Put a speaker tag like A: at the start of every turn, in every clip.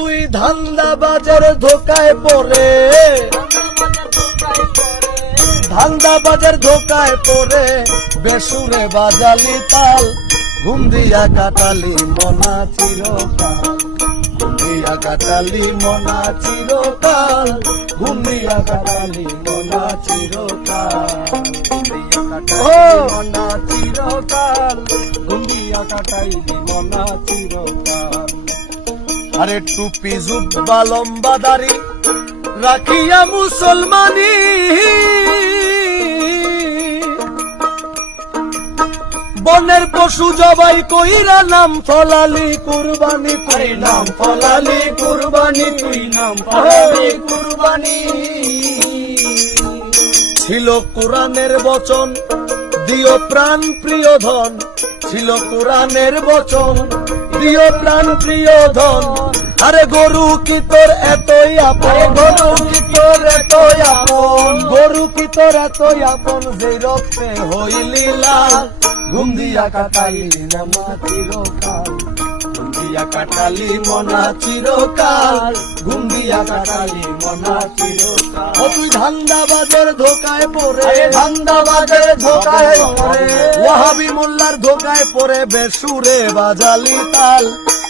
A: তুই ধান্দা বাজার ধোকায় পড়ে। ধান্দা বাজার ধোকায় পড়ে। বেসুরে বাজালি তাল ঘুম দিয়া কাটালি মনা চিরকাল। ঘুম দিয়া কাটালি মনা চিরকাল ঘুম দিয়া কাটালি মনা চিরকাল। মনা চিরকাল ঘুম দিয়া কাটাইলি মনা চিরকাল। আরে টুপি, জুব্বা, লম্বা দাড়ি রাখিয়া মুসলমানি। বনের পশু জবাই কইরা নাম ফলালি কুরবানি তুই নাম ফলালি কুরবানি তুই নাম ফলালি কুরবানি। ছিল কোরআনের বচন, দিও প্রাণ প্রিয় ধন। ছিল কোরআনের বচন দিও প্রাণ প্রিয় ধন। আরে গরু কি তোর এতই আপন? গরু কি তোর এতই আপন? গরু কি তোর এতই আপন? যে রক্তে হইলি লাল ঘুম দিয়া কাটাইলি না মাটি ঘুম দিয়া কাটালি মনা চিরকাল ঘুম দিয়া কাটালি মনা চিরকাল। ও তুই ধান্দা বাজার ধোকায় পড়ে। ধান্দা বাজার ধোকায় পড়ে। ওয়াহাবি মোল্লার ধোকায় পড়ে বেসুরে বাজালি তাল।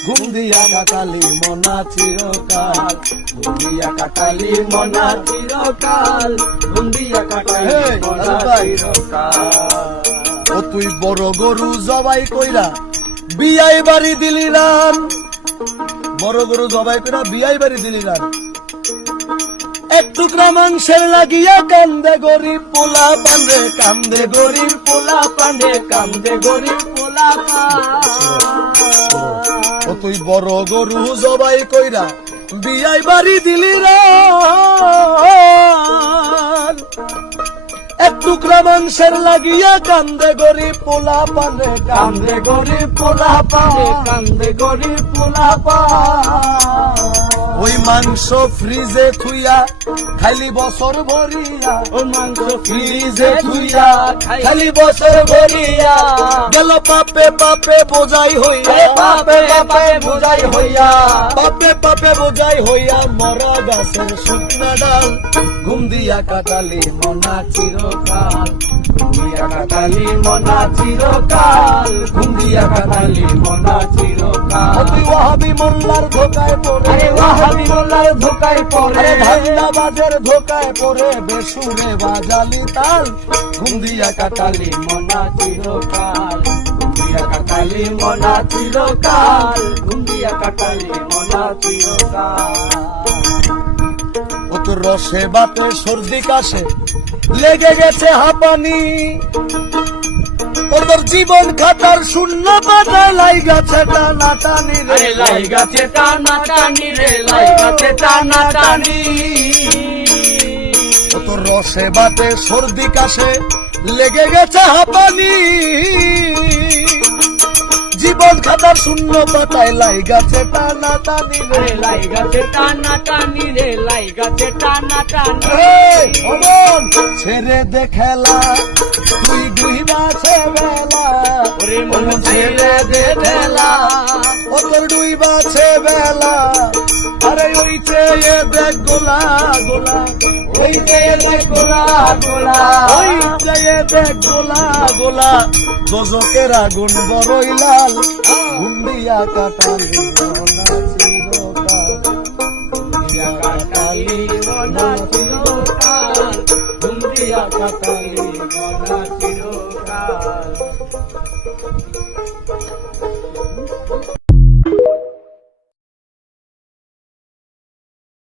A: ঘুম দিয়া কাটালি মনা চিরকাল ঘুম দিয়া কাটালি মনা চিরকাল ঘুম দিয়া কাটালি মনা চিরকাল। ও তুই বড় গরু জবাই কইরা বিয়াই বাড়ি দিলি রান বড় গরু জবাই কইরা বিয়াই বাড়ি দিলি রান এক টুকরা মাংসের লাগিয়া কান্দে গরিব পোলা পান্ডে, কান্দে গরিব পোলা পান্ডে, কান্দে গরিব পোলা ও তুই বড় গরু জবাই কইরা বিয়াই বাড়ি দিলি রান এক টুকরা মাংসের লাগিয়া কান্দে গরিব পোলা পানে কান্দে গরিব পোলা পানে কান্দে গরিব পোলা পা ওই মাংস ফ্রিজে থুইয়া খালি বছর ভরিয়া। ওই মাংস ফ্রিজে থুইয়া খালি বছর ভরিয়া। পাপে পাপে বোঝাই হইয়া। পাপে পাপে বোঝাই হইয়া। পাপে পাপে বোঝাই হইয়া মরা গাছের শুকনা ডাল। ঘুম দিয়া কাটালি মনা চিরকাল। ঘুম দিয়া কাটালি মনা চিরকাল। ঘুম দিয়া কাটালি মনা চিরকাল। তুই ওয়াহাবি মোল্লার ধোকায় পড়ে। আরে ওয়াহাবি মোল্লার ধোকায় পড়ে। আরে ধান্দা বাজার ধোকায় পড়ে বেসুরে বাজালি তাল। ঘুম দিয়া কাটালি মনা চিরকাল। ঘুম দিয়া কাটালি মনা চিরকাল ঘুম দিয়া কাটালি মনা চিরকাল তোর রসে বাতে সর্দি কাশে লেগে গেছে হাঁপানি তোর জীবন খাতার শূন্য পাতায় লাই গেছে টানা টানি রে
B: আরে লাই গাছে টানা টানি রে লাই গাছে টানা টানি
A: তোর রসে বাতে সর্দি কাশে লেগে গেছে হাঁপানি জীবন খাতার শূন্য পাতায় লাই গেছে টানা টানি রে।
B: লাই গাছে টানা টানি রে লাই গাছে টানা টানি।
A: অমন, ছেড়ে দে খেলা তুই ডুইবা বেলা।
B: ওরে মন ছেড়ে দে বেলা
A: ও তোর ডুইবা বেলা। আরে ওই চেয়ে দেখ গোলা গোলা।
B: গোলা গোলা
A: দোজকের আগুন বড়ই লাল ঘুন্ডিয়া কাটালি মনা চিরকাল